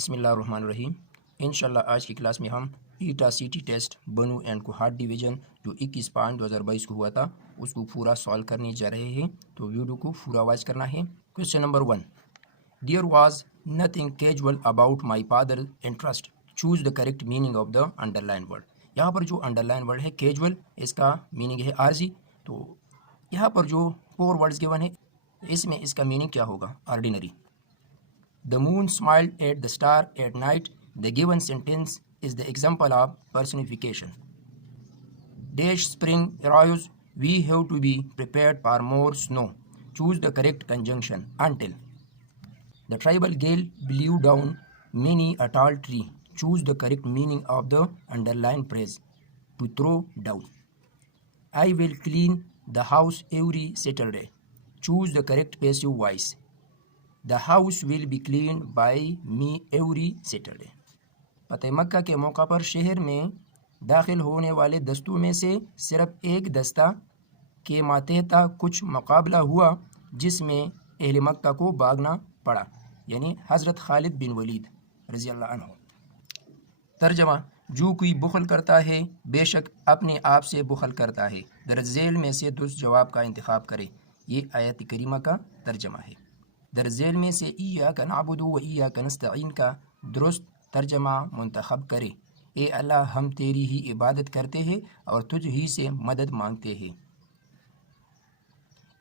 बिस्मिल्लाहिर्रहमानिर्रहीम। इंशाल्लाह आज की क्लास में हम ईटा सिटी टेस्ट बनू एंड कोहाट डिवीज़न जो 21/5/2022 को हुआ था उसको पूरा सॉल्व करने जा रहे हैं, तो वीडियो को पूरा वॉच करना है। Question number 1, there was nothing casual about my father interest, choose the correct meaning of the underline word. यहाँ पर जो अंडरलाइन वर्ड है कैजुअल, इसका मीनिंग है आर्जी। तो यहाँ पर जो 4 वर्ड्स गिवन है इसमें इसका मीनिंग क्या होगा? Ordinary. The moon smiled at the star at night. The given sentence is the example of personification. Dash spring arrives. We have to be prepared for more snow. Choose the correct conjunction. Until. The tribal gale blew down many a tall tree. Choose the correct meaning of the underlined phrase. To throw down. I will clean the house every Saturday. Choose the correct passive voice. The house will be cleaned by me every Saturday. फ़तह मक्का के मौका पर शहर में दाखिल होने वाले दस्तों में से सिर्फ एक दस्ता के मातहता कुछ मुकाबला हुआ जिसमें अहले मक्का को भागना पड़ा, यानी हज़रत खालिद बिन वलीद रज़ी अल्लाह अन्हु। तर्जमा, जो कोई बुखल करता है बेशक अपने आप से बुखल करता है, दर्ज झेल में से दुरुस्त जवाब का इंतखाब करे। ये आयत करीमा का तर्जमा है। दर्जेल में से इय्याका नअबुदु व इय्याका नस्तईन का दुरुस्त तर्जमा मुंतखब करे। ए अल्लाह, हम तेरी ही इबादत करते हैं और तुझ ही से मदद मांगते हैं।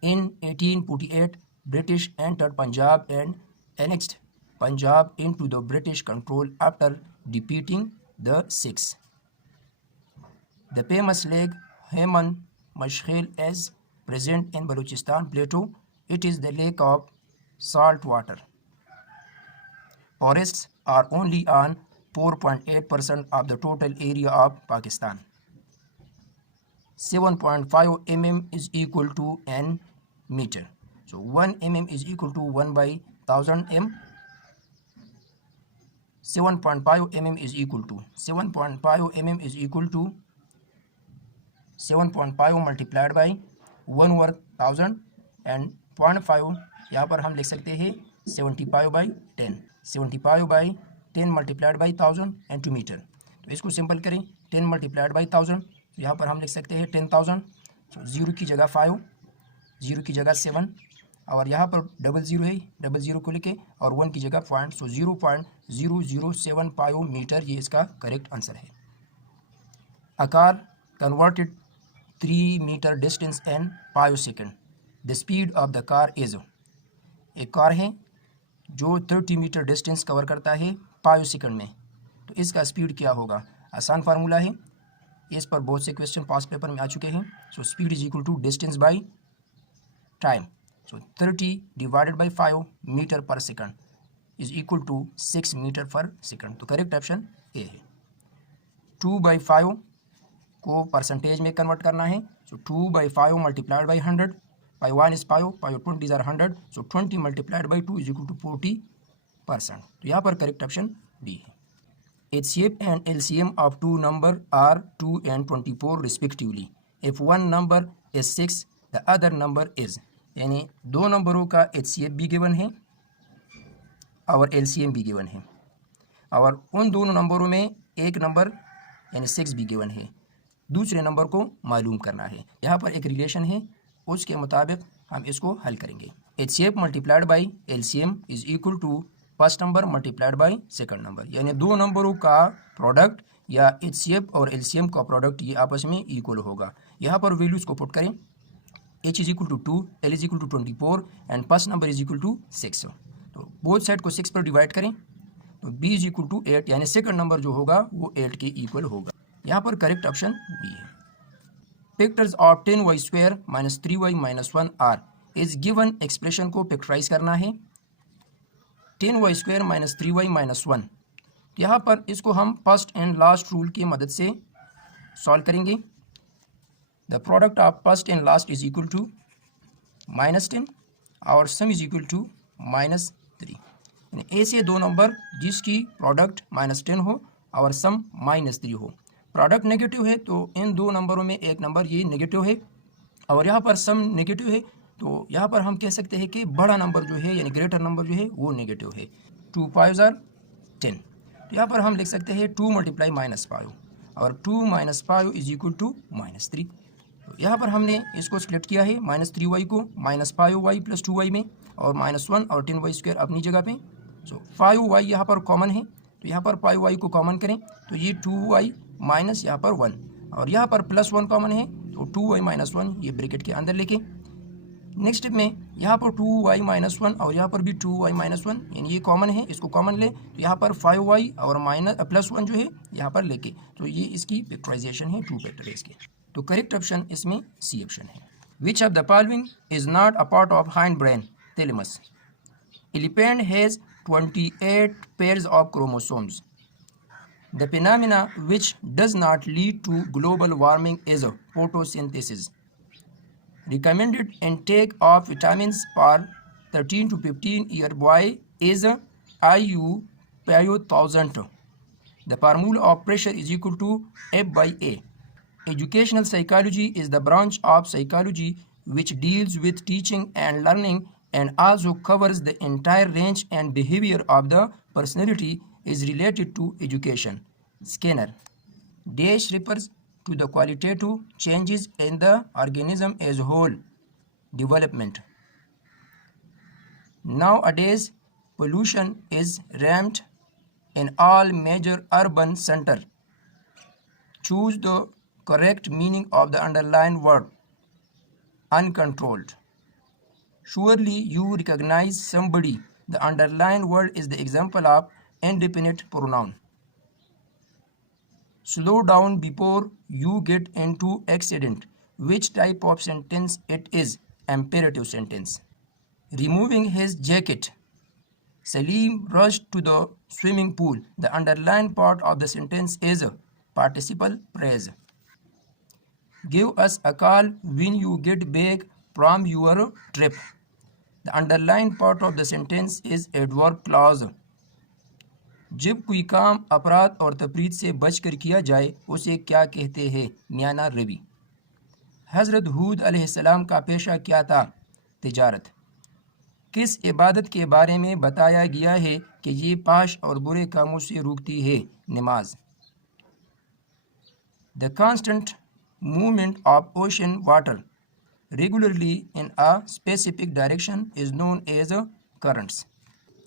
In 1848, British entered Punjab and annexed Punjab into the British control after defeating the Sikhs. The famous lake Haman Mashkhel is present in Balochistan Plateau. It is the lake of salt water. Forests are only on 4.8% of the total area of Pakistan. 7.5 mm is equal to n meter. So 1 mm is equal to 1 by 1000 m. 7.5 mm is equal to 7.5 mm is equal to 7.5 multiplied by 1 over 1000 and 0.5 यहाँ पर हम लिख सकते हैं 75/10। 75/10 multiplied by 1000 and 2 metre. तो इसको simple करें, 10 multiplied by 1000, तो यहाँ पर हम लिख सकते हैं 10,000। तो 0 की जगह 5, 0 की जगह 7, और यहाँ पर 00 है, 00 को लिखे और 1 की जगह पॉइंट, सो 0.0075 मीटर ये इसका करेक्ट आंसर है। A car converted 3 meter distance in 5 seconds. The speed of the car is. एक कार है जो 30 मीटर डिस्टेंस कवर करता है 5 सेकंड में, तो इसका स्पीड क्या होगा? आसान फार्मूला है, इस पर बहुत से क्वेश्चन पास्ट पेपर में आ चुके हैं। So speed is equal to distance by time. So 30 divided by 5 metre per second is equal to 6 metre per second. तो करेक्ट ऑप्शन ए है। 2/5 को परसेंटेज में कन्वर्ट करना है। So 2/5 multiplied by 100, by 1 is 5, 20 are 100, so 20 multiplied by 2 is equal to 40%. तो यहाँ पर correct option D है। HCF and LCM of two number are 2 and 24 respectively. If one number is 6, the other number is, यानी दो नंबरों का HCF भी given है और LCM भी गिवन है, और उन दोनों नंबरों में एक नंबर यानी 6 भी गिवन है, दूसरे नंबर को मालूम करना है। यहाँ पर एक रिलेशन है, उसके मुताबिक हम इसको हल करेंगे। HCF multiplied by LCM is equal to first number multiplied by second number, यानी दो नंबरों का प्रोडक्ट या HCF और LCM का प्रोडक्ट ये आपस में इक्वल होगा। यहाँ पर वैल्यूज़ को पुट करें, H is equal to 2, L is equal to 24 and first number is equal to 6। तो बोथ साइड को 6 पर डिवाइड करें, तो B इज इक्वल टू 8, यानी सेकंड नंबर जो होगा वो 8 के इक्वल होगा। यहाँ पर करेक्ट ऑप्शन बी है। Factors of 10y square minus 3y minus 1 are इस गिवन एक्सप्रेशन को फैक्टराइज करना है। 10y square minus 3y minus 1, यहाँ पर इसको हम फर्स्ट एंड लास्ट रूल की मदद से सॉल्व करेंगे। The product of first and last is equal to -10 और सम इज इक्वल टू -3, यानी ऐसे दो नंबर जिसकी प्रोडक्ट -10 हो और सम -3 हो। प्रोडक्ट नेगेटिव है तो इन दो नंबरों में एक नंबर ये नेगेटिव है, और यहाँ पर सम नेगेटिव है, तो यहाँ पर हम कह सकते हैं कि बड़ा नंबर जो है यानी ग्रेटर नंबर जो है वो नेगेटिव है। 2 5s are 10। तो यहाँ पर हम लिख सकते हैं 2 मल्टीप्लाई -5 और 2 - 5 इज इक्वल टू -3। तो यहाँ पर हमने इसको सिलेक्ट किया है -3y को -5y + 2y में और -1 और 10y² अपनी जगह पे। सो 5y यहाँ पर कॉमन है, तो यहाँ पर 5y को कॉमन करें तो ये 2y माइनस यहाँ पर 1 और यहाँ पर +1 कॉमन है तो 2y - 1 ये ब्रैकेट के अंदर लेके नेक्स्ट स्टेप में यहाँ पर 2y - 1 और यहाँ पर भी 2y - 1 यानी ये कॉमन है, इसको कॉमन ले तो यहाँ पर 5y और +1 जो है यहाँ पर लेके, तो ये इसकी फैक्टराइजेशन है 2 फैक्टर है इसके। तो करेक्ट ऑप्शन इसमें सी ऑप्शन है। Which of the following is not a part of hind brain thalamus? Elephant has 28 pairs of chromosomes. The phenomena which does not lead to global warming is photosynthesis. Recommended intake of vitamins for 13 to 15-year boy is IU per 1000. The formula of pressure is equal to F/A. Educational psychology is the branch of psychology which deals with teaching and learning and also covers the entire range and behavior of the personality is related to education. Skinner. Dash refers to the qualitative changes in the organism as a whole. Development. Nowadays, pollution is rampant in all major urban centers. Choose the correct meaning of the underlined word. Uncontrolled. Surely you recognize somebody. The underlined word is the example of indefinite pronoun. Slow down before you get into accident. Which type of sentence it is? Imperative sentence. Removing his jacket. Salim rushed to the swimming pool. The underlined part of the sentence is participle phrase. Give us a call when you get back from your trip. The underlined part of the sentence is adverb clause. जब कोई काम अपराध और तफरीद से बचकर किया जाए उसे क्या कहते हैं? मियाना रवि। हज़रत हूद अलैहिस्सलाम का पेशा क्या था? तिजारत। किस इबादत के बारे में बताया गया है कि ये पाश और बुरे कामों से रोकती है? नमाज। The constant movement of ocean water regularly in a specific direction is known as currents.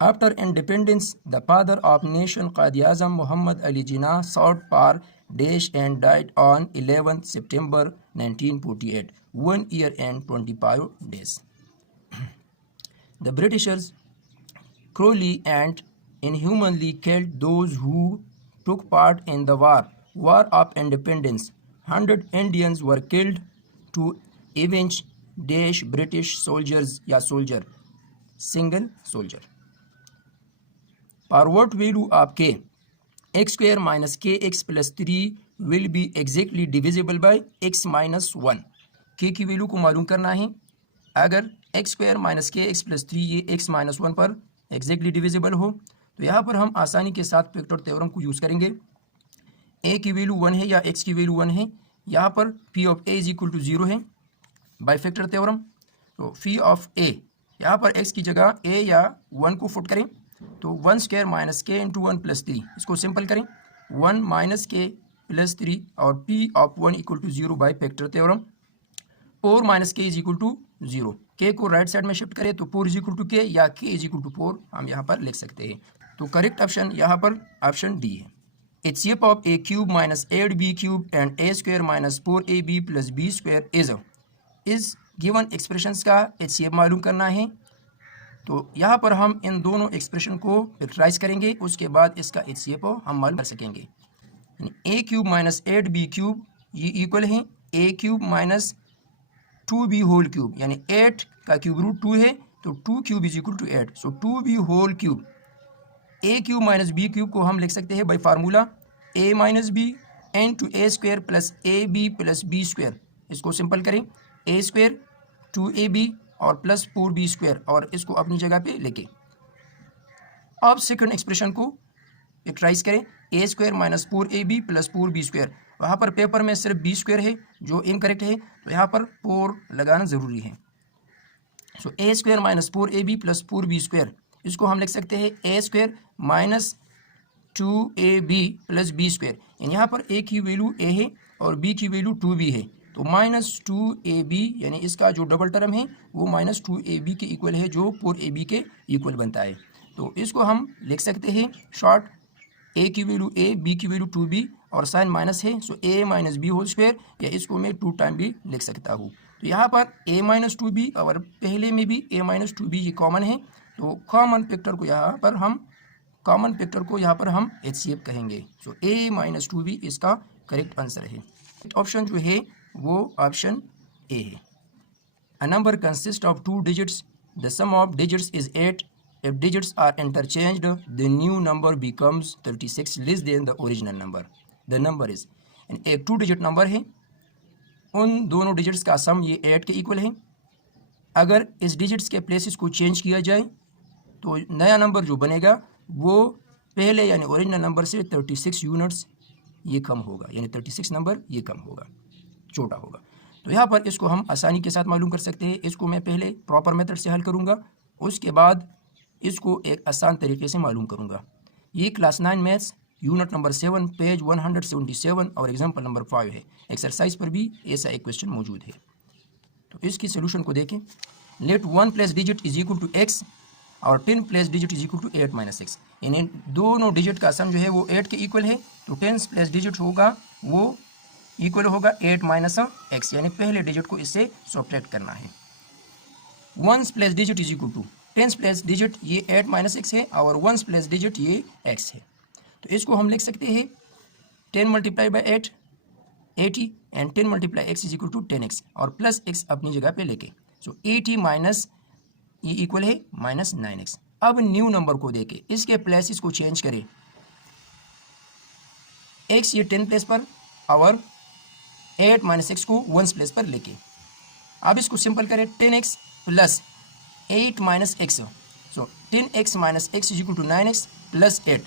After independence, the father of nation Qaid-e-Azam Muhammad Ali Jinnah sought for dash and died on 11th September 1948, 1 year and 25 days. The Britishers cruelly and inhumanly killed those who took part in the War of Independence. 100 Indians were killed to avenge dash British soldiers या soldier, single soldier. For what value of k? X square minus kx plus 3 will be exactly divisible by x minus 1. k की value को मालूम करना है। अगर x square minus kx plus 3 ये x minus 1 पर exactly divisible हो तो यहाँ पर हम आसानी के साथ फैक्टर थ्योरम को यूज़ करेंगे। a की वैल्यू 1 है या x की वैल्यू 1 है, यहाँ पर phi of a is equal to 0 है बाई फैक्टर थ्योरम। तो phi of a यहाँ पर x की जगह a या 1 को फुट करें तो 1 स्क्वायर माइनस के इंटू 1 प्लस 3, इसको सिंपल करें 1 माइनस के प्लस 3 और p of 1 equal to 0 by factor theorem. 4 minus के इज इक्वल टू 0, k को राइट साइड में शिफ्ट करें तो 4 इज इक्वल टू k या k इज इक्वल टू 4 हम यहाँ पर लिख सकते हैं। तो करेक्ट ऑप्शन यहाँ पर ऑप्शन डी है। HCF of a cube minus 8b cube and a square minus 4ab plus b square is given expressions का HCF मालूम करना है। तो यहाँ पर हम इन दोनों एक्सप्रेशन को फैक्टराइज करेंगे, उसके बाद इसका HCF हम मालूम कर सकेंगे। a cube minus 8b cube ये इक्वल है a cube minus 2b whole cube, यानी 8 का क्यूब रूट 2 है तो 2 cube is equal to 8, so 2b whole cube. a cube minus b cube को हम लिख सकते हैं by formula a minus b into a square plus ab plus b square, इसको सिंपल करें a स्क्वायर 2ab और प्लस 4b स्क्वायर और इसको अपनी जगह पे लेके अब सेकंड एक्सप्रेशन को फैक्टराइज करें a square minus 4ab plus 4b square. वहाँ पर पेपर में सिर्फ b स्क्वायर है जो इनकरेक्ट है तो यहाँ पर 4 लगाना ज़रूरी है। So a square minus 4ab plus 4b square, इसको हम लिख सकते हैं a square minus 2ab plus b square, यानी यहाँ पर a की वैल्यू a है और b की वैल्यू 2b है, तो -2ab यानी इसका जो डबल टर्म है वो -2ab के इक्वल है, जो 4ab के इक्वल बनता है। तो इसको हम लिख सकते हैं शॉर्ट, a की वैल्यू a, b की वैल्यू 2b और साइन माइनस है, so a minus b whole square, या इसको मैं 2 टाइम भी लिख सकता हूँ। तो यहाँ पर a माइनस 2b और पहले में भी a माइनस 2b ये कॉमन है, तो कॉमन फैक्टर को यहाँ पर हम HCF कहेंगे। सो a माइनस 2b इसका करेक्ट आंसर है। ऑप्शन जो है वो ऑप्शन ए है। A number consists of two digits. The sum of digits is 8. If digits are interchanged, the new number becomes 36 less than the original number. The number is, एक 2 digit number है, उन दोनों digits का सम ये 8 के equal है। अगर इस डिजिट्स के प्लेसेस को चेंज किया जाए तो नया नंबर जो बनेगा वो पहले यानी ओरिजिनल नंबर से 36 यूनिट्स ये कम होगा, यानी 36 नंबर ये कम होगा, छोटा होगा। तो यहाँ पर इसको हम आसानी के साथ मालूम कर सकते हैं। इसको मैं पहले प्रॉपर मेथड से हल करूँगा, उसके बाद इसको एक आसान तरीके से मालूम करूँगा। ये class 9 maths unit number 7 page 177 और एग्जाम्पल नंबर 5 है। एक्सरसाइज पर भी ऐसा एक क्वेश्चन मौजूद है। तो इसकी सोल्यूशन को देखें। Let 1 plus digit is equal to x और 10 plus digit is equal to 8 minus x, यानी दोनों डिजिट का सम जो है वो 8 के इक्वल है, तो 10 प्लस डिजिट होगा वो इक्वल होगा 8 माइनस x, यानी पहले डिजिट को इससे सब्ट्रैक्ट करना है। 1 plus digit is equal to 10 plus digit ये 8 माइनस x है और 1 प्लस डिजिट ये x है। तो इसको हम लिख सकते हैं 10 multiply by 8 80 and 10 multiply x is equal to 10x और प्लस x अपनी जगह पे लेके, सो 80 माइनस ये इक्वल है माइनस 9x। अब न्यू नंबर को देके इसके प्लेसेस को चेंज करें, x ये 10 प्लेस पर और 8 माइनस एक्स को 1 प्लेस पर लेके। अब इसको सिंपल करें 10x plus 8 minus x, so 10x minus x is equal to 9x plus 8।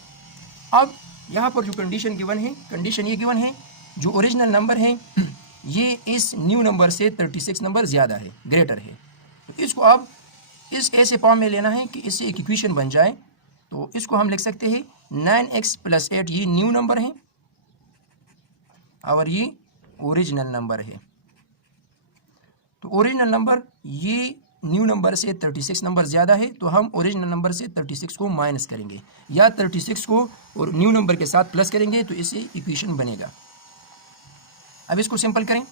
अब यहाँ पर जो कंडीशन गिवन है, कंडीशन ये गिवन है जो ओरिजिनल नंबर है ये इस न्यू नंबर से 36 नंबर ज़्यादा है, ग्रेटर है। तो इसको अब इस ऐसे फॉर्म में लेना है कि इससे एक इक्वेशन बन जाए। तो इसको हम लिख सकते हैं 9x प्लस 8 ये न्यू नंबर है और ये ओरिजिनल नंबर है। तो ओरिजिनल नंबर ये न्यू नंबर से 36 नंबर ज़्यादा है, तो हम ओरिजिनल नंबर से 36 को माइनस करेंगे या 36 को और न्यू नंबर के साथ प्लस करेंगे, तो इससे इक्वेशन बनेगा। अब इसको सिंपल करें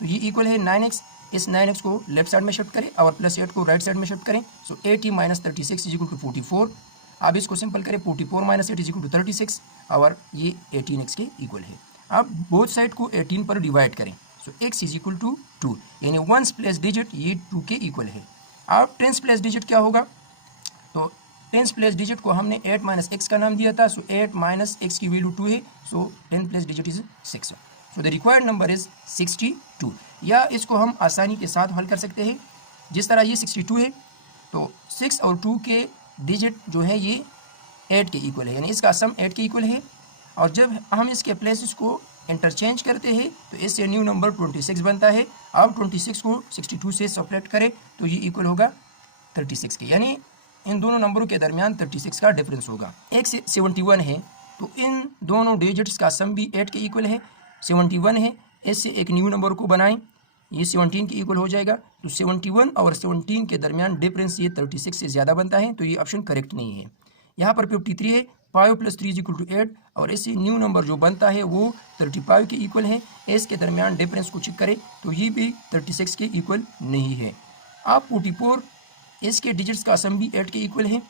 तो ये इक्वल है 9x, इस 9x को लेफ्ट साइड में शिफ्ट करें और प्लस 8 को राइट साइड में शिफ्ट करें, सो 80 माइनस 36 इज इक्वल टू 44। अब इसको सिंपल करें 44 माइनस 8 इज इक्वल टू 36 और ये 18x के इक्वल है। अब बोथ साइड को 18 पर डिवाइड करें, सो x इज इक्वल टू 2, यानी 1 प्लस डिजिट ये 2 के इक्वल है। अब 10 प्लस डिजिट क्या होगा, तो 10 प्लस डिजिट को हमने 8 माइनस एक्स का नाम दिया था, सो 8 माइनस एक्स की वैल्यू 2 है, सो 10 plus digit is 6, so the required number is 62। या इसको हम आसानी के साथ हल कर सकते हैं, जिस तरह ये 62 है तो 6 और 2 के डिजिट जो है ये 8 के इक्वल है, यानी इसका सम 8 के इक्वल है। और जब हम इसके प्लेसेस को इंटरचेंज करते हैं तो इससे न्यू नंबर 26 बनता है। अब 26 को 62 से सब्ट्रैक्ट करें तो ये इक्वल होगा 36 के, यानी इन दोनों नंबरों के दरमियान 36 का डिफरेंस होगा। एक से 71 है तो इन दोनों डिजिट्स का सम भी 8 के इक्वल है। 71 है, इससे एक न्यू नंबर को बनाएं, ये 17 के इक्वल हो जाएगा। तो 71 और 17 के दरमियान डिफरेंस ये 36 से ज़्यादा बनता है, तो ये ऑप्शन करेक्ट नहीं है। यहाँ पर 53 है, 5 प्लस 3 इज इक्वल टू 8 और इससे न्यू नंबर जो बनता है वो 35 के इक्वल है। इसके दरमियान डिफरेंस को चेक करें तो ये भी 36 के इक्वल नहीं है। अब 44 इसके डिजिट्स का सम भी 8 के इक्वल है,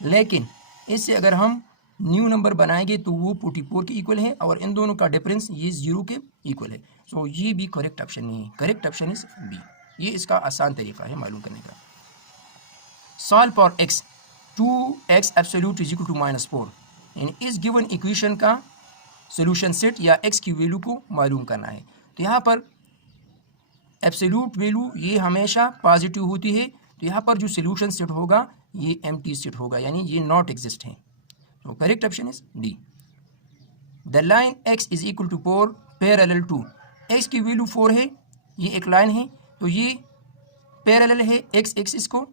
लेकिन इससे अगर हम न्यू नंबर बनाएंगे तो वो 44 के इक्वल है और इन दोनों का डिफरेंस ये 0 के इक्वल है। सो ये भी करेक्ट ऑप्शन नहीं है, करेक्ट ऑप्शन इज बी। ये इसका आसान तरीका है मालूम करने का। Solve for x 2x absolute is equal to -4, यानी इस गिवन इक्वेशन का सोल्यूशन सेट या x की वैल्यू को मालूम करना है। तो यहाँ पर एब्सोल्यूट वैल्यू ये हमेशा पॉजिटिव होती है, तो यहाँ पर जो सोल्यूशन सेट होगा ये एम्प्टी सेट होगा, यानी ये नॉट एग्जिस्ट है। तो correct option is D. The line x is equal to 4 parallel to, x की वैल्यू 4 है, ये एक लाइन है तो ये पैरेलल है x एक्सिस को,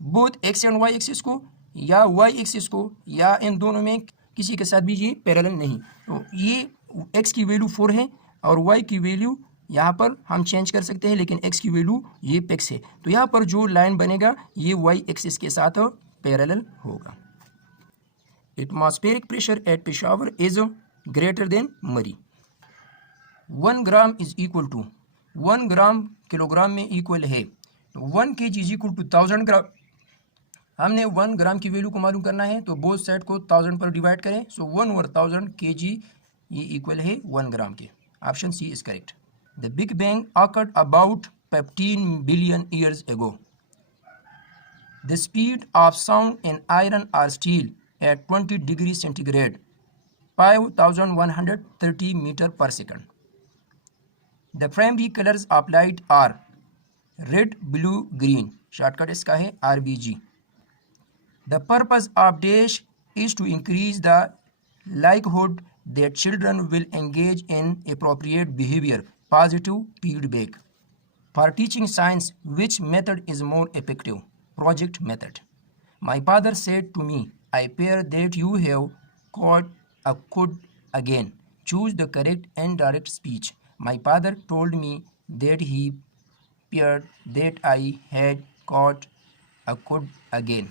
both x and y axis को या y एक्सिस को, या इन दोनों में किसी के साथ भी ये पैरेलल नहीं। तो ये x की वैल्यू 4 है और y की वैल्यू यहाँ पर हम चेंज कर सकते हैं, लेकिन x की वैल्यू ये x है। तो यहाँ पर जो लाइन बनेगा ये y एक्सिस के साथ पैरेलल होगा। Atmospheric pressure at Peshawar is greater than Murree. 1 gram is equal to 1 gram kilogram में इक्वल है। तो 1 kg is equal to 1000 gram. हमने 1 ग्राम की वैल्यू को मालूम करना है, तो बोथ साइड को 1000 पर डिवाइड करें। सो 1/1000 kg ये इक्वल है 1 ग्राम के। Option C is correct. The big bang occurred about 15 billion years ago. The speed of sound in iron or steel at 20 degrees centigrade 5130 meter per second. The primary colors of light are red, blue, green. Shortcut इसका है RBG. The purpose of dash is to increase the likelihood that children will engage in appropriate behavior. Positive feedback. For teaching science, which method is more effective? Project method. My father said to me, I fear that you have caught a could again. Choose the correct and direct speech. My father told me that he feared that I had caught a could again.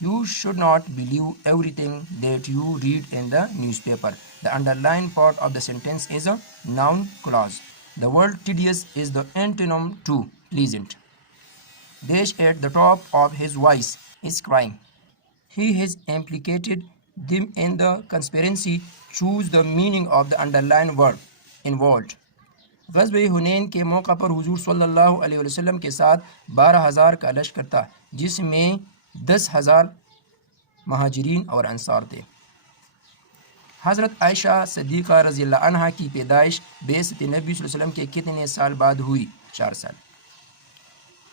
You should not believe everything that you read in the newspaper. The underlined part of the sentence is a noun clause. The word tedious is the antonym to pleasant. Dash at the top of his voice is crying. He has implicated them in the conspiracy. Choose the meaning of the underlined word involved. ग़ज़वे हुनैन के मौका पर हुजूर सल्लल्लाहु अलैहि वसल्लम के साथ 12,000 का लश्कर था, जिसमें 10,000 महाजिरीन और अंसार थे। हज़रत आयशा सद्दीक़ा रज़ियल्लाहु अन्हा की पैदाइश बेइज्जत नबी सल्लल्लाहु अलैहि वसल्लम के कितने साल बाद हुई? 4 साल।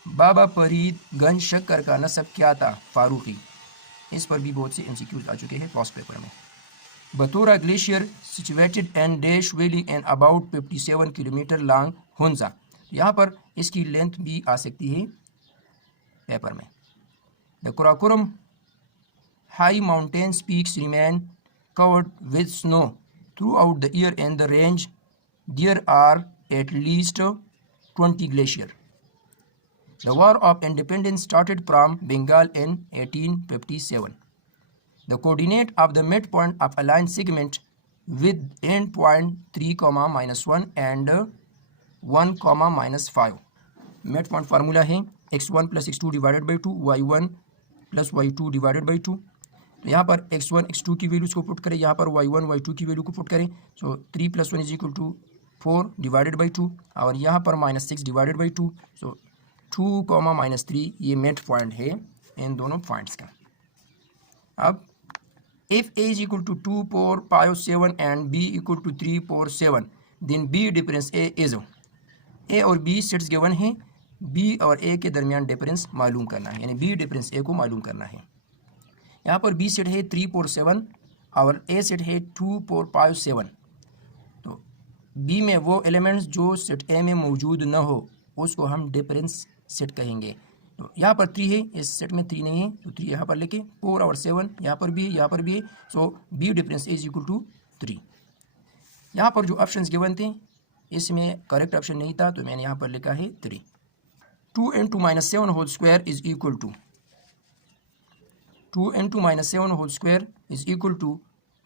बाबा फरीद गंज शक्कर का नसब क्या था? फारूकी। इस पर भी बहुत से MCQs आ चुके हैं लॉस्ट पेपर में। Batura glacier situated and dash valley and about 57 kilometre long Hunza. यहाँ पर इसकी लेंथ भी आ सकती है पेपर में। The Karakoram high mountains peaks remain covered with snow throughout the year. In the range there are at least 20 glaciers. The War of Independence started from Bengal in 1857. The coordinate of the midpoint of a line segment with endpoint 3, -1 and 1, -5. Midpoint formula है x1 plus x2 divided by 2, y1 plus y2 divided by 2. तो यहाँ पर x1 x2 की values को put करें, यहाँ पर y1 y2 की वैल्यू को पुट करें। So 3 + 1 is equal to 4 divided by 2 और यहाँ पर -6 डिवाइडेड बाई 2। सो 2, -3 ये मिड पॉइंट है इन दोनों पॉइंट्स का। अब if a is equal to 2, 4, 5, 7 and b equal to 3, 4, 7 then b difference a is a और b सेट्स गिवन हैं, b और a के दरमियान डिफरेंस मालूम करना है, यानी b डिफरेंस a को मालूम करना है। यहाँ पर b सेट है 3, 4, 7 और a सेट है 2, 4, 5, 7। तो b में वो एलिमेंट्स जो सेट a में मौजूद न हो उसको हम डिफरेंस सेट कहेंगे। तो यहाँ पर 3 है, इस सेट में 3 नहीं है, तो 3 यहाँ पर लेके 4 और 7 यहाँ पर भी है, यहाँ पर भी है। So b difference a is equal to 3। यहाँ पर जो ऑप्शंस गिवन थे इसमें करेक्ट ऑप्शन नहीं था, तो मैंने यहाँ पर लिखा है 3। 2 × -7 whole square is equal to 2 × -7 whole square is equal to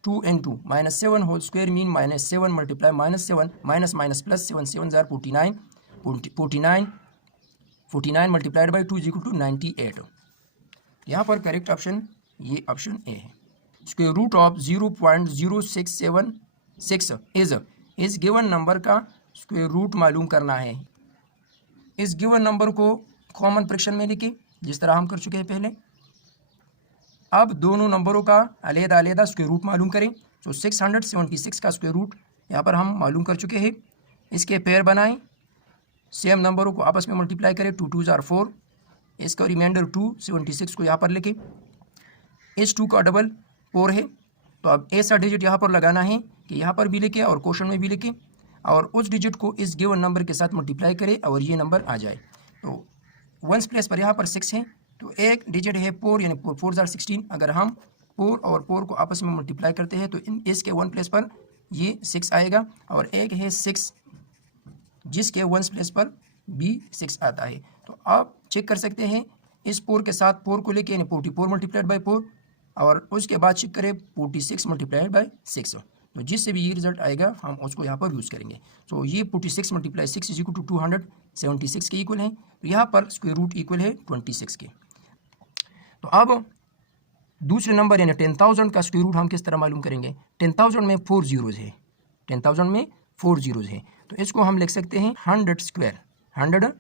2 × -7 whole square mean -7 multiply -7 minus plus 7 7 जार 49 49 multiplied by 2 is equal to 98। यहाँ पर करेक्ट ऑप्शन ये ऑप्शन ए है। स्क्वायर रूट ऑफ 0.0676 इस गिवन नंबर का स्क्वायर रूट मालूम करना है। इस गिवन नंबर को कॉमन फ्रैक्शन में लिखें जिस तरह हम कर चुके हैं पहले। अब दोनों नंबरों का अलग अलग स्क्वायर रूट मालूम करें। तो 676 का स्क्वायर रूट यहाँ पर हम मालूम कर चुके हैं। इसके पेयर बनाएं, सेम नंबरों को आपस में मल्टीप्लाई करें, 2 2 जार 4, इसका रिमाइंडर 2 76 को यहाँ पर लेके इस 2 का डबल 4 है। तो अब ऐसा डिजिट यहाँ पर लगाना है कि यहाँ पर भी लिखे और क्वेश्चन में भी लिखे और उस डिजिट को इस गिवन नंबर के साथ मल्टीप्लाई करें और ये नंबर आ जाए। तो वंस प्लेस पर यहाँ पर 6 है, तो एक डिजिट है 4 यानी 4 जार 16। अगर हम 4 और 4 को आपस में मल्टीप्लाई करते हैं तो इन इसके 1 प्लेस पर ये 6 आएगा, और एक है 6 जिसके 1 प्लेस पर भी 6 आता है। तो आप चेक कर सकते हैं इस 4 के साथ 4 को लेके, यानी 44 मल्टीप्लाइड बाई 4, और उसके बाद चेक करें 46 मल्टीप्लाइड बाई 6। तो जिससे भी ये रिजल्ट आएगा हम उसको यहाँ पर यूज़ करेंगे। तो ये 46 मल्टीप्लाई 6 इज इक्वल टू 276 के इक्वल है। तो यहाँ पर स्क्वायर रूट इक्वल है 26 के। तो अब दूसरे नंबर यानी 10,000 का स्क्वायर रूट हम किस तरह मालूम करेंगे। 10,000 में 4 जीरोज़ है, 10,000 में 4 जीरोज़ है, तो इसको हम लिख सकते हैं 100 स्क्वायर, 100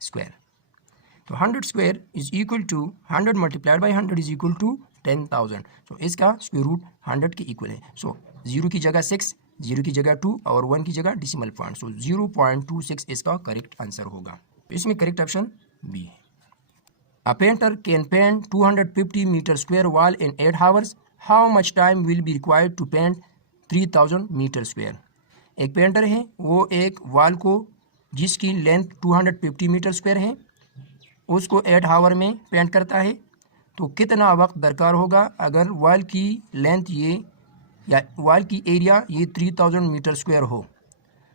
स्क्वायर। तो 100 square is equal to 100 multiplied by 100 is equal to 10,000। तो इसका स्क्वायर रूट 100 के इक्वल है। सो 0 की जगह 6, 0 की जगह 2 और 1 की जगह डेसिमल पॉइंट। सो 0.26 इसका करेक्ट आंसर होगा। इसमें करेक्ट ऑप्शन बी है। A painter can paint 250 meter square wall in 8 hours. How much time will be required to paint 3,000 meter square? एक पेंटर है, वो एक वॉल को जिसकी लेंथ 250 मीटर स्क्वायर है उसको 8 आवर में पेंट करता है। तो कितना वक्त दरकार होगा अगर वॉल की लेंथ ये या वॉल की एरिया ये 3,000 मीटर स्क्वायर हो।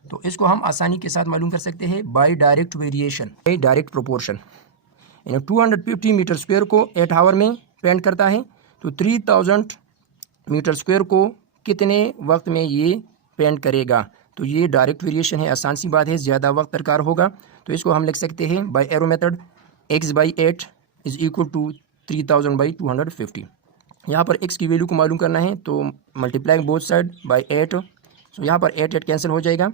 तो इसको हम आसानी के साथ मालूम कर सकते हैं by direct variation, by direct proportion. 250 metre square को 8 आवर में पेंट करता है, तो 3,000 मीटर स्क्वायर को कितने वक्त में ये पेंट करेगा। तो ये डायरेक्ट वेरिएशन है, आसान सी बात है, ज़्यादा वक्त दरकार होगा। तो इसको हम लिख सकते हैं by arrow method, x by 8 is equal to 3,000 by 250। यहाँ पर x की वैल्यू को मालूम करना है तो मल्टीप्लाइंग बोथ साइड बाई 8। सो यहाँ पर 8 कैंसिल हो जाएगा,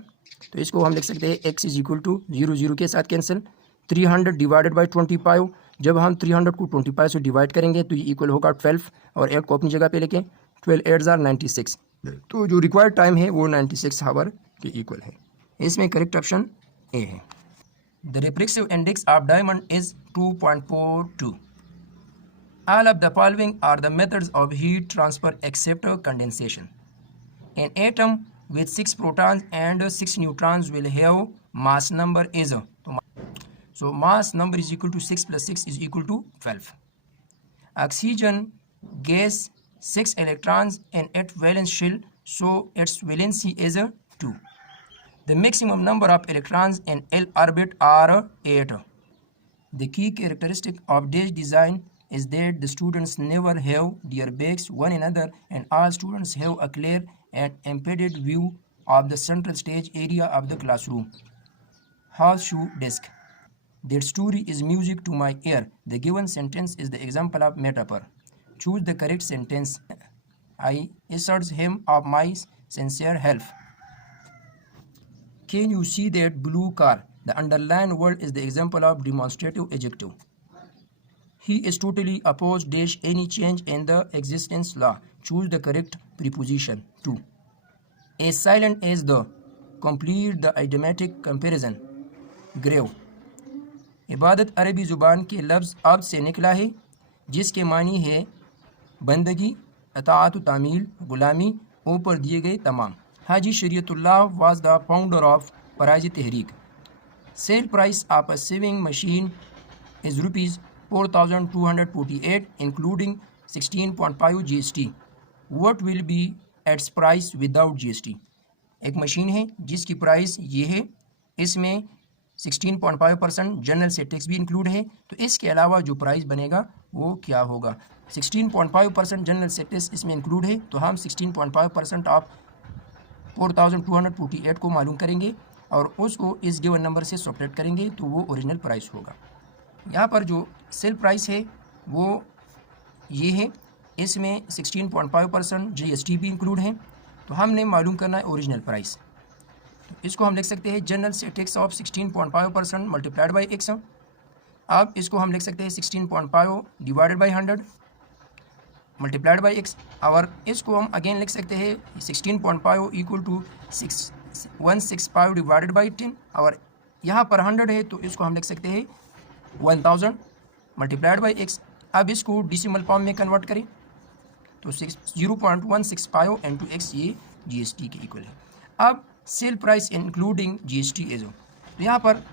तो इसको हम लिख सकते हैं x इज इक्वल टू 0 0 के साथ कैंसिल। 300 डिवाइडेड बाई 25, जब हम 300 को 25 से डिवाइड करेंगे तो ये इक्वल होगा 12, और 8 को अपनी जगह पे लेके 12 8 are 96। तो जो रिक्वायर्ड टाइम है वो 96 आवर के इक्वल है। इसमें करेक्ट ऑप्शन ए है। The reflexive index of diamond is 2.42। All of the following are the methods of heat transfer except condensation. An atom with 6 protons and 6 neutrons will have mass number is, so mass number is equal to 6 plus 6 is equal to 12. Oxygen gas 6 electrons in its valence shell, so its valency is 2. The maximum number of electrons in L orbit are 8. The key characteristic of this design is that the students never have their backs one another and all students have a clear and impeded view of the central stage area of the classroom. Horseshoe desk. That story is music to my ear. The given sentence is the example of metaphor. Choose the correct sentence. I assert him of my sincere help. Can you see that blue car? The underlined word is the example of demonstrative adjective. He is totally opposed dash any change in the existence law. Choose the correct preposition. 2. As silent as the. Complete the idiomatic comparison. Grave. इबादत अरबी ज़ुबान के लफ्ज़ अब से निकला है जिसके मानी है बंदगी, अताअत, तामील, गुलामी, ऊपर दिए गए तमाम। हाजी शरीयतुल्लाह was the founder of Paraji Tehreek. Sale price of a sewing machine is rupees 4,248 including 16.5 GST. What will be its price without GST? एक मशीन है जिसकी प्राइस ये है, इसमें 16.5% जनरल से टैक्स भी इंक्लूड है, तो इसके अलावा जो प्राइस बनेगा वो क्या होगा। 16.5% जनरल से टैक्स इसमें इंक्लूड है, तो हम 16.5% ऑफ 4,248 को मालूम करेंगे और उसको इस गिवन नंबर से सब्ट्रैक्ट करेंगे तो वो ओरिजिनल प्राइस होगा। यहाँ पर जो सेल प्राइस है वो ये है, इसमें 16.5% GST भी इंक्लूड है, तो हमने मालूम करना है ओरिजिनल प्राइस। तो इसको हम लिख सकते हैं जनरल से tax of 16.5% multiplied by x. अब इसको हम लिख सकते हैं 16.5 divided by 100 multiplied by x, और इसको हम अगेन लिख सकते हैं 16.5 इक्वल टू 165 डिवाइडेड बाई 10, और यहाँ पर 100 है तो इसको हम लिख सकते हैं 1000 मल्टीप्लाइड बाई एक्स। अब इसको डेसिमल फॉर्म में कन्वर्ट करें तो 0.165 इंटू एक्स ये GST के इक्वल है। अब sale price including GST is, तो यहाँ पर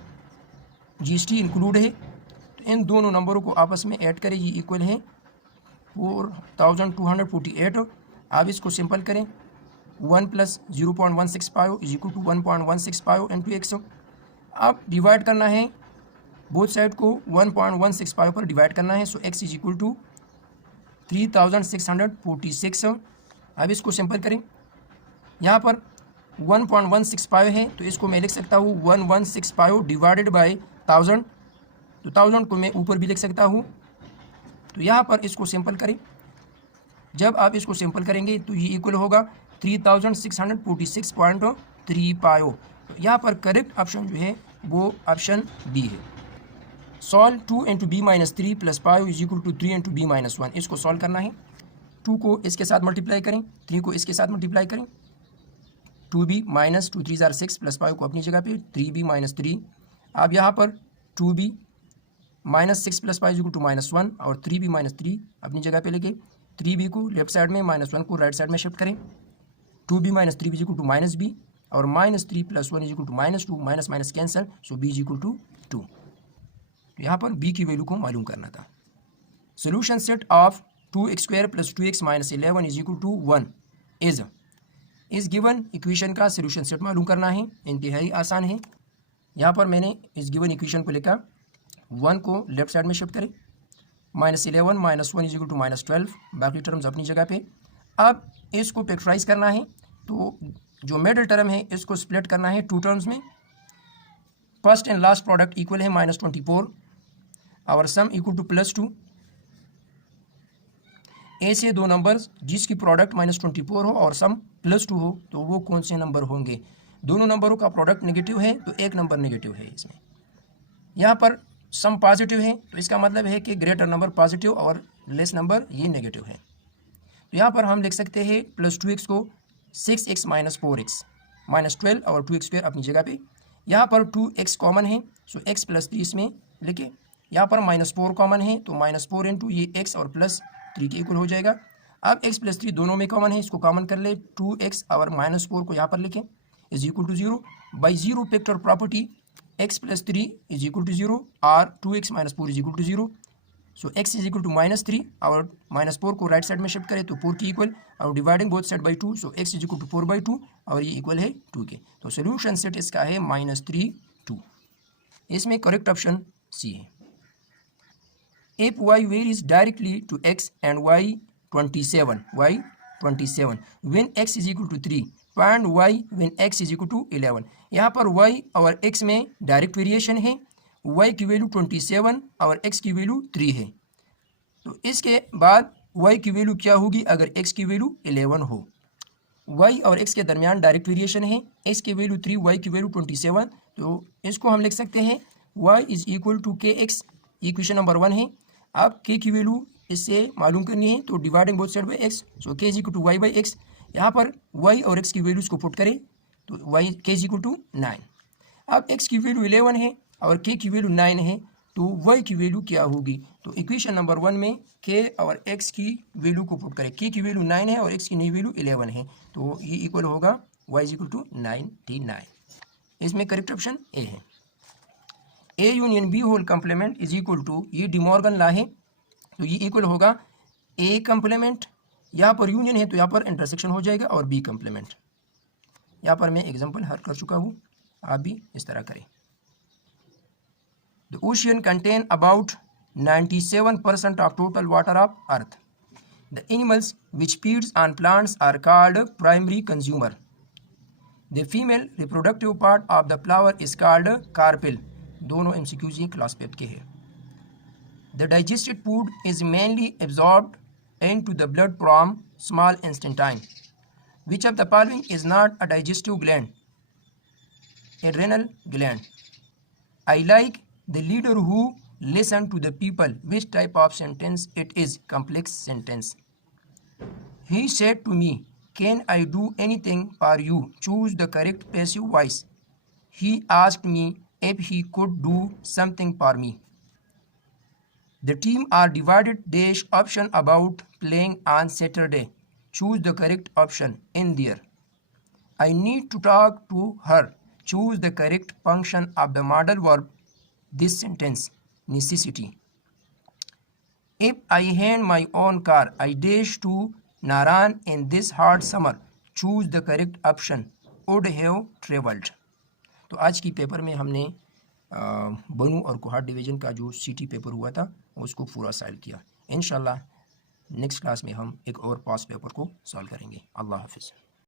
GST इंक्लूड है, तो इन दोनों नंबरों को आपस में ऐड करें, ये इक्वल है 4248। अब इसको सिंपल करें, 1 + 0.165 is equal to 1.165 into x. अब डिवाइड करना है, बोथ साइड को 1.165 पर डिवाइड करना है। सो एक्स इज इक्वल टू 3646। अब इसको सिंपल करें, यहाँ पर 1.165 है तो इसको मैं लिख सकता हूँ 1165 डिवाइडेड बाय 1000, तो 1000 को मैं ऊपर भी लिख सकता हूँ। तो यहाँ पर इसको सिंपल करें, जब आप इसको सिंपल करेंगे तो ये इक्वल होगा 3646.35। तो यहाँ पर करेक्ट ऑप्शन जो है वो ऑप्शन बी है। Solve 2 into b minus 3 plus 5 is equal to 3 into b minus 1। इसको सॉल्व करना है, 2 को इसके साथ मल्टीप्लाई करें, 3 को इसके साथ मल्टीप्लाई करें, 2b माइनस 2 3 = 6 प्लस 5 को अपनी जगह पे 3b माइनस 3। अब यहाँ पर 2b minus 6 plus 5 equal to -1 और 3b माइनस 3 अपनी जगह पे लेके 3b को लेफ्ट साइड में, -1 को राइट साइड में शिफ्ट करें। 2b minus 3b equal to -b और -3 + 1 equal to -2, minus minus cancel, so b equal to 2। यहाँ पर b की वैल्यू को मालूम करना था। Solution set of 2x² + 2x - 11 is equal to 1 इस गिवन इक्वेशन का सोल्यूशन सेट मालूम करना है। इंतहाई आसान है। यहाँ पर मैंने इस गिवन इक्वेशन को लिखा, 1 को लेफ्ट साइड में शिफ्ट करें, -11 - 1 इज इक्वल टू -12, बाकी टर्म्स अपनी जगह पे। अब इसको फैक्टराइज करना है, तो जो मिडिल टर्म है इसको स्प्लिट करना है 2 टर्म्स में। First and last product equal है -24 और सम इक्वल टू +2। ऐसे 2 नंबर्स जिसकी प्रोडक्ट -24 हो और सम +2 हो, तो वो कौन से नंबर होंगे? दोनों नंबरों का प्रोडक्ट नेगेटिव है तो एक नंबर नेगेटिव है इसमें। यहाँ पर सम पॉजिटिव है तो इसका मतलब है कि ग्रेटर नंबर पॉजिटिव और लेस नंबर ये नेगेटिव है। तो यहाँ पर हम लिख सकते हैं +2x को 6x - 4x -12 और 2x² अपनी जगह पे। यहाँ पर 2x कॉमन है, सो x + 3 इसमें लिखे। यहाँ पर -4 कॉमन है तो -4 इंटू ये x और +3 के इक्वल हो जाएगा। अब x + 3 दोनों में कॉमन है, इसको कॉमन कर ले, 2x और -4 को यहाँ पर लिखें is equal to 0 by 0 factor property, x + 3 is equal to 0 और 2x - 4 is equal to 0। So x is equal to -3 और -4 को राइट साइड में शिफ्ट करें तो 4 की इक्वल और dividing both side by 2, so x is equal to 4/2 और ये इक्वल है 2 के। तो सोल्यूशन सेट इसका है -3 2। इसमें करेक्ट ऑप्शन सी है। If y varies directly to x and y27 when x is equal to 3, find y when x is equal to 11। यहाँ पर y और x में डायरेक्ट वेरिएशन है, y की वैल्यू 27 और x की वैल्यू 3 है। तो इसके बाद y की वैल्यू क्या होगी अगर x की वैल्यू 11 हो? y और x के दरमियान डायरेक्ट वेरिएशन है, x की वैल्यू 3, y की वैल्यू 27। तो इसको हम लिख सकते हैं y is equal to kx, equation number 1 है। अब k की वैल्यू इससे मालूम करनी है तो dividing both side by x, so k is equal to y by x। यहाँ पर y और x की वैल्यूज को पुट करें तो y k is equal to 9। अब x की वैल्यू 11 है और k की वैल्यू 9 है, तो y की वैल्यू क्या होगी? तो इक्वेशन नंबर 1 में k और x की वैल्यू को पुट करें, k की वैल्यू 9 है और x की नई वैल्यू 11 है, तो ये इक्वल होगा y इज इक्वल टू 99। इसमें करेक्ट ऑप्शन ए है। A union B whole complement is equal to, ये डिमॉर्गन लॉ है, तो ये इक्वल होगा A कंप्लीमेंट, यहाँ पर यूनियन है तो यहाँ पर इंटरसेक्शन हो जाएगा, और B कंप्लीमेंट। यहाँ पर मैं एग्जांपल हल कर चुका हूँ, आप भी इस तरह करें। The ocean contain about 97% of total water of earth. The animals which feeds on plants are called primary consumer. The female reproductive part of the flower is called carpel. दोनों MCQs ये क्लास 5 के हैं। The digested food is mainly absorbed into the blood from small intestine. Which of the following is not a digestive gland? Adrenal gland. I like the leader who listen to the people. Which type of sentence it is? Complex sentence. He said to me, can I do anything for you? Choose the correct passive voice. He asked me if he could do something for me. The team are divided dash option about playing on Saturday. Choose the correct option in there. I need to talk to her. Choose the correct function of the modal verb this sentence. Necessity. If I had my own car, I dash to Naran in this hot summer. Choose the correct option. Would have traveled. तो आज की paper में हमने बनू और Kohat division का जो city paper हुआ था उसको पूरा सॉल्व किया। इंशाल्लाह नेक्स्ट क्लास में हम एक और पास पेपर को सॉल्व करेंगे। अल्लाह हाफिज़।